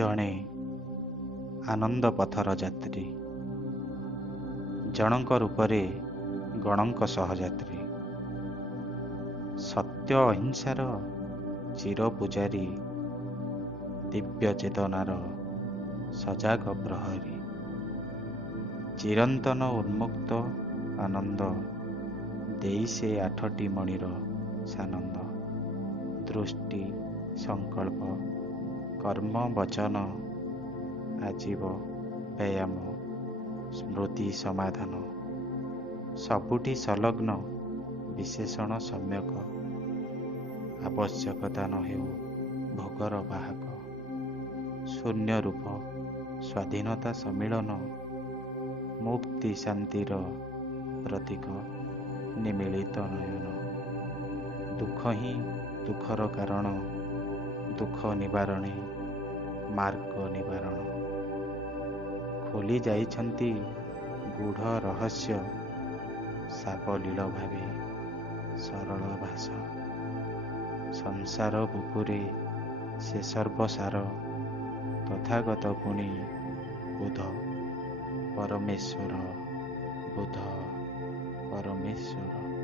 ଜଣେ ଆନନ୍ଦ ପଥର ଯାତ୍ରୀ, ଜଣଙ୍କ ରୂପରେ ଗଣଙ୍କ ସହଯାତ୍ରୀ, ସତ୍ୟ ଅହିଂସାର ଚିର ପୂଜାରୀ, ଦିବ୍ୟ ଚେତନାର ସଜାଗ ପ୍ରହରୀ, ଚିରନ୍ତନ ଉନ୍ମୁକ୍ତ ଆନନ୍ଦ ଦେଇ ସେ 8ଟି ମଣିର ସାନନ୍ଦ। ଦୃଷ୍ଟି, ସଂକଳ୍ପ, କର୍ମ, ବଚନ, ଆଜୀବ, ବ୍ୟାୟାମ, ସ୍ମୃତି, ସମାଧାନ, ସବୁଠି ସଂଲଗ୍ନ ବିଶେଷଣ ସମ୍ୟକ। ଆବଶ୍ୟକତା ନ ହେଉ ଭୋଗର ବାହକ, ଶୂନ୍ୟ ରୂପ, ସ୍ୱାଧୀନତା ସମ୍ମିଳନ, ମୁକ୍ତି ଶାନ୍ତିର ପ୍ରତୀକ, ନିମିଳିତ ନୟନ। ଦୁଃଖ ହିଁ ଦୁଃଖର କାରଣ, ଦୁଃଖ ନିବାରଣେ ମାର୍ଗ ନିବାରଣ। ଖୋଲି ଯାଇଛନ୍ତି ଗୂଢ଼ ରହସ୍ୟ, ସାବଲୀଳ ଭାବେ ସରଳ ଭାଷ। ସଂସାର ବୁକୁରେ ସେ ସର୍ବସାର, ତଥାଗତ ପୁଣି ବୁଧ ପରମେଶ୍ୱର, ବୁଧ ପରମେଶ୍ୱର।